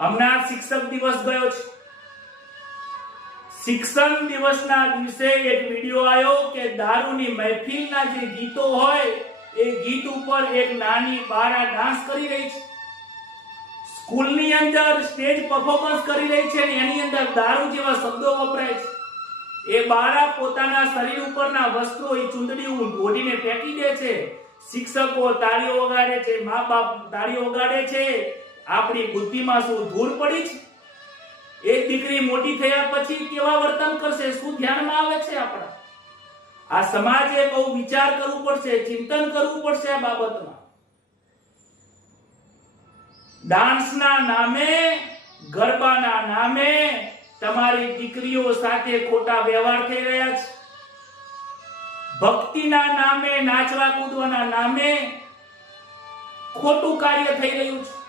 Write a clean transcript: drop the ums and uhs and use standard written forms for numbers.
હમણાં શિક્ષક દિવસ ગયો છે. શિક્ષણ દિવસના દિવસે એક વિડિયો આવ્યો કે દારૂની મહેફિલના જે ગીતો હોય એ ગીત ઉપર એક નાની બાળા ડાન્સ કરી રહી છે. સ્કૂલની અંદર સ્ટેજ પરફોર્મન્સ કરી રહી છે અને એની અંદર દારૂ જેવા શબ્દો વપરાય છે. એ બાળા પોતાના શરીર ઉપરના વસ્ત્રો એ ચૂંદડી ઓઢીને ફેંકી દે છે. શિક્ષકો તાળીઓ વગાડે છે, મા બાપ તાળીઓ વગાડે છે. આપણી બુદ્ધિમાં શું ધૂળ પડી છે? એક દીકરી મોટી થયા પછી કેવા વર્તન કરશે, શું ધ્યાનમાં આવે છે? આપણા આ સમાજે બહુ વિચાર કરવું પડશે, ચિંતન કરવું પડશે આ બાબતમાં. ડાન્સના નામે, ગરબાના નામે તમારી દીકરીઓ સાથે ખોટા વ્યવહાર થઈ રહ્યા છે. ભક્તિના નામે, નાચવા કૂદવાના નામે ખોટું કાર્ય થઈ રહ્યું છે.